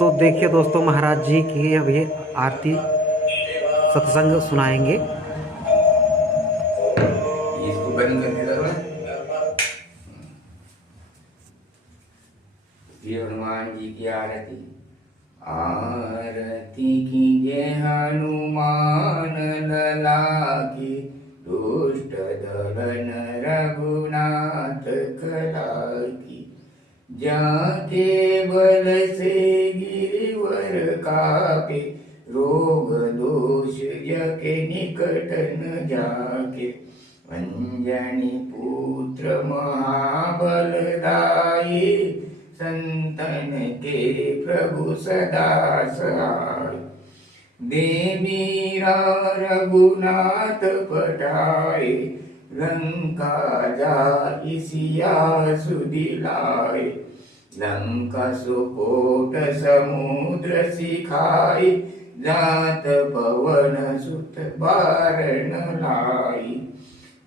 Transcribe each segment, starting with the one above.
तो देखिए दोस्तों, महाराज जी की अभी आरती सत्संग सुनाएंगे। इसको बंद कर दिया था। ये हनुमान जी की आरती। आरती कीजिए हनुमान लला की, दुष्ट दलन रघुनाथ कला की। जाके बल से गिरिवर कापे, रोग दोष जके निकट न जाके। अंजनी पुत्र महाबलदाई, संतन के प्रभु सदा सहाय। देवीरा रघुनाथ पठाए, लंका जाई सिया सुदिलाए। लंका सुकोट समुद्र सिखाई, जात पवन सुत बारण लाई।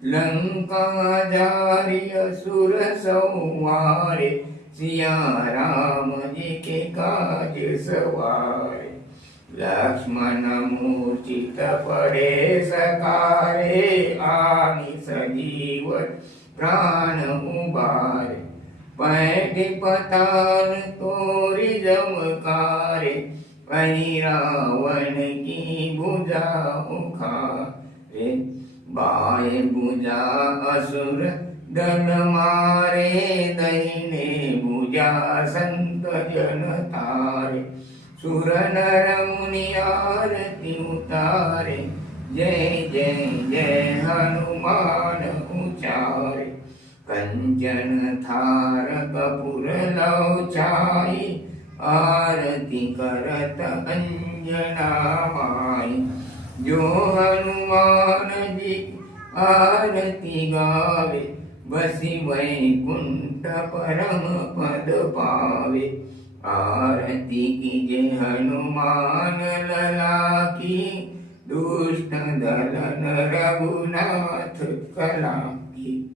लंका जारी असुर संहारे, सिया राम जी के काज सवारे। लक्ष्मण मूर्छित पड़े सकारे, आनि सजीवन प्राण उबारे। पैठ पताल तोरि जमकारे, वही रावण की भुजा उखारे। बाएं भुजा असुर दल मारे, दाहिने भुजा संत जन तारे। सुर नर मुनि आरती उतारे, जय जय जय हनुमान उचारे। कंचन थार कपूर लौ छाई, आरती करत अंजना माई। जो हनुमान जी आरती गावे, बसी वैकुंठ परम पद पावे। आरती कीजे हनुमान लला की, दुष्ट दलन रघुनाथ कला।